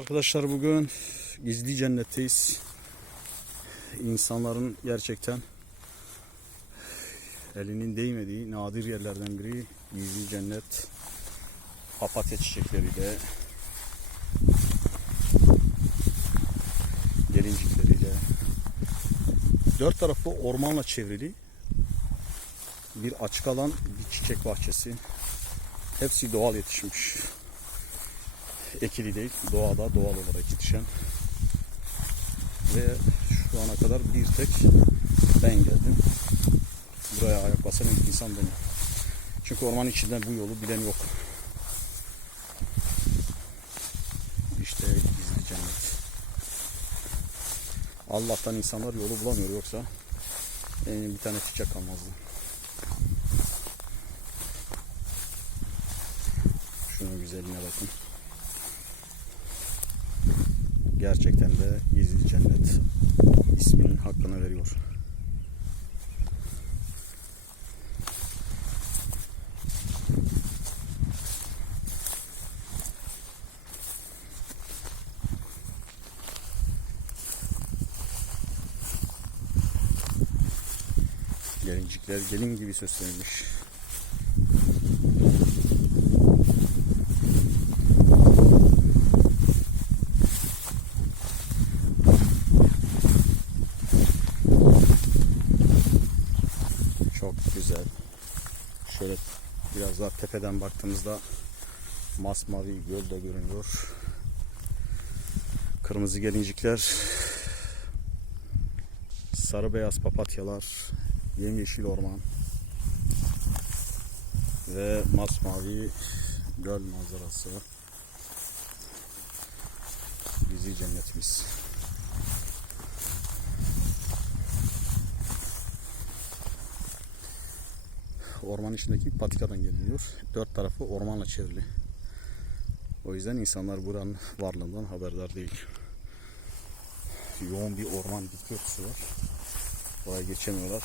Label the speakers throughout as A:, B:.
A: Arkadaşlar bugün gizli cennetteyiz. İnsanların gerçekten elinin değmediği nadir yerlerden biri gizli cennet. Papatya çiçekleriyle gelincikleriyle dört tarafı ormanla çevrili bir açık alan bir çiçek bahçesi hepsi doğal yetişmiş ekili değil, doğada doğal olarak yetişen. Ve şu ana kadar bir tek ben geldim. Buraya ayak basan ilk insan benim. Çünkü ormanın içinden bu yolu bilen yok. İşte gizli cennet. Allah'tan insanlar yolu bulamıyor yoksa benim bir tane çiçek kalmazdı. Şunun güzelliğine bakın. Gerçekten de gizli cennet isminin hakkını veriyor. Gelincikler gelin gibi süslenmiş. Çok güzel. Şöyle biraz daha tepeden baktığımızda masmavi göl de görünüyor. Kırmızı gelincikler, sarı beyaz papatyalar, yemyeşil orman ve masmavi göl manzarası. Bizi cennetimiz. Orman içindeki patikadan geliniyor. Dört tarafı ormanla çevrili. O yüzden insanlar buranın varlığından haberdar değil. Yoğun bir orman bitki örtüsü var. Oraya geçemiyorlar.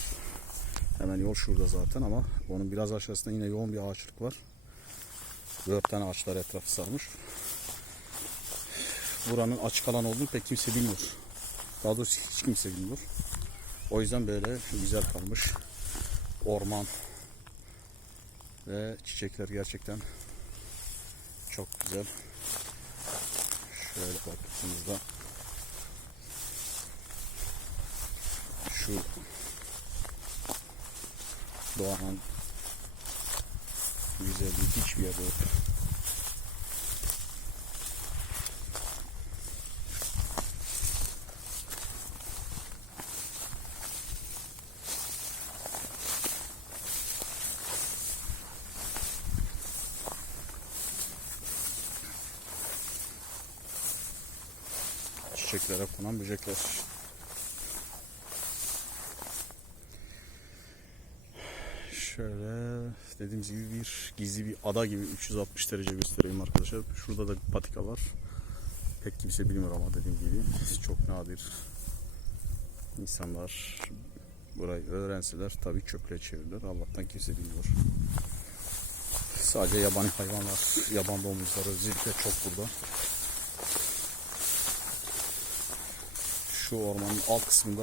A: Hemen yol şurada zaten ama onun biraz aşağısında yine yoğun bir ağaçlık var. Dört tane ağaçlar etrafı sarmış. Buranın açık alan olduğunu pek kimse bilmiyor. Daha doğrusu hiç kimse bilmiyor. O yüzden böyle güzel kalmış. Orman ve çiçekler gerçekten çok güzel. Şöyle baktığımızda şu doğanın güzelliği hiçbir yerde yok. Çiçeklere konan böcekler. Şöyle dediğimiz gibi bir gizli bir ada gibi 360 derece göstereyim arkadaşlar. Şurada da bir patika var. Pek kimse bilmiyor ama dediğim gibi çok nadir. İnsanlar burayı öğrenseler tabii çöple çevirirler. Allah'tan kimse bilmiyor. Sadece yabani hayvanlar, yaban domuzları özellikle çok burada. Şu ormanın alt kısmında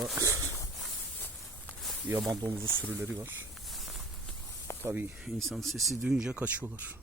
A: yaban domuzu sürüleri var. Tabii insan sesi duyunca kaçıyorlar.